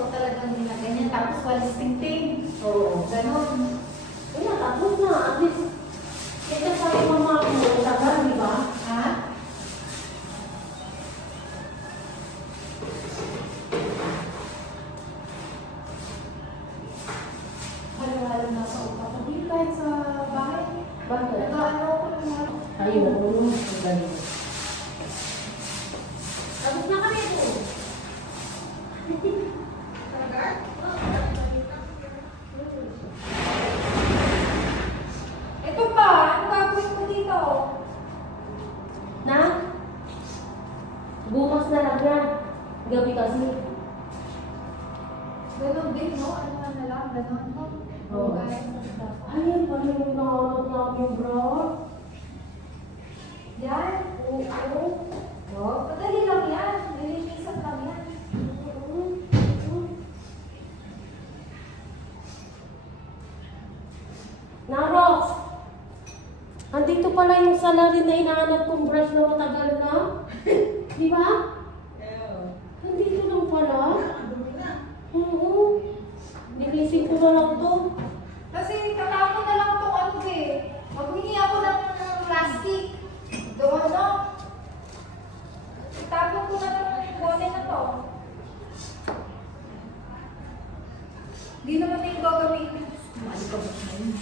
So talagang hindi na ganyan. Tapos walis tingting. Oo. Ganon. Wala, tapos na. At least, ito sa yung mama ko, tagal, di ba? Ha? Halo-halo na sa utak. Hindi kahit sa bahay. Bakit? Nag-ano ko ng mga... Ayun, ang galing. Tapos na kami ito. Ito pa, ano gagawin ko dito? Na? Bukas na lang yan. Gabi kasi. Ganon din, no? Ano na lang, ganon, no? Oo. Ayan pa rin yung nakalot namin, bro. Yan, oo. Oh, madali lang yan. Nililisan lang yan. Narox! Andito pala yung salary na inaanap kong brush na matagal na. Di ba? Andito lang pala. Oo. Nilisip ko na lang to. Kasi tatapon na lang itong ano eh. Maghingi ako ng plastic. Doon, no? Itapon ko na itong bote na to. Hindi naman na yung gagamitin. Mali ka ba na yun?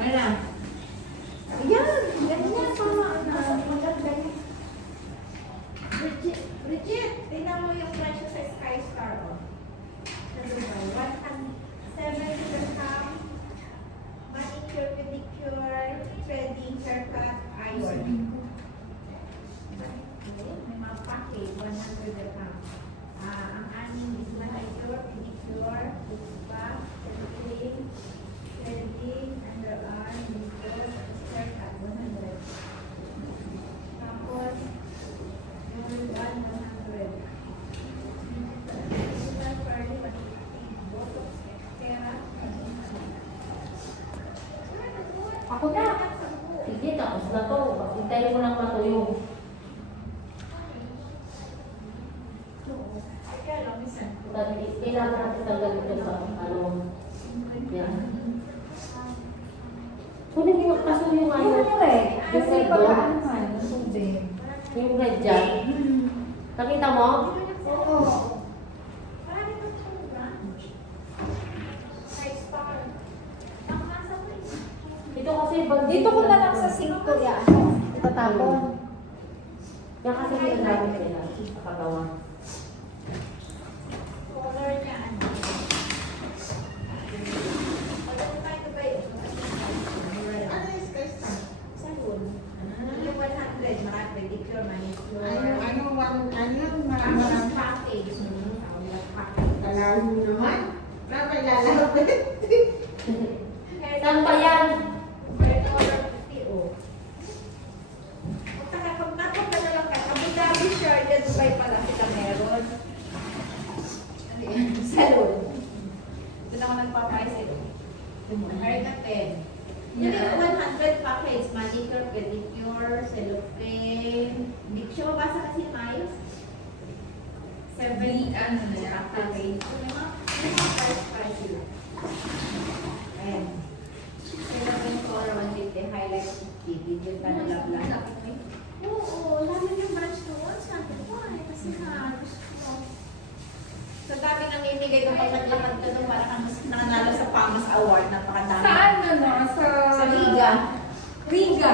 Ayan. Ayan. Ganyan. Maganda yun. Bridget, tingnan mo yung presyo sa Sky Star, oh. Nandun ba? 170 dirham, manicure, pedicure, threading, haircut, iron. May mga package, 100 dirham. Ang anim is manicure, pedicure, spa, threading, underarm, manicure, haircut, 100. Tapos, Ako na. Sige, tapos na to. Hintayin mo lang matuyo. Kailangan natin tanggalin ito sa ano. Yan. Kunin mo kaso yung ano. Ano eh? Kasi Yung red pag doon. ano man, tubig. Yung red dyan. Nakita mo? Oo. Marami pa itong branch. Sky Star. Ang nasa ko is Ito kasi pag Dito ko na lang sa sink ko yan. Itatapon. Yan kasi ginagamit nila sa katawan. color niya, ano. Ano tayo ba yun? Ano is Sky Star? Salon. Yung 100, marami pedicure, manicure. Tapos package. Alam mo naman, lalapit. Saan pa yan? Hair color 50, oh. Pagkakapagkakap ka na lang ka, Abu Dhabi, Sharjah, Dubai pala kita meron. Ano yan? Salon. Doon ako nagpaprice ito. Haircut 10. Hindi, 100 package. Manicure, pedicure, cellophane. Hindi ko siya mabasa kasi Miles. 7 ano na siya, package. May mga price sila. Ayan. Cellophane color 150, highlight 50. Video ka na labla. Oo, lamin yung branch doon. Sabi ko, kasi gusto ko. Sa dami namimigay ko pag naglakad ka doon, para kang mas nananalo sa Pamas Award. Napakadami. Saan ano? Sa... Sa Liga. Riga.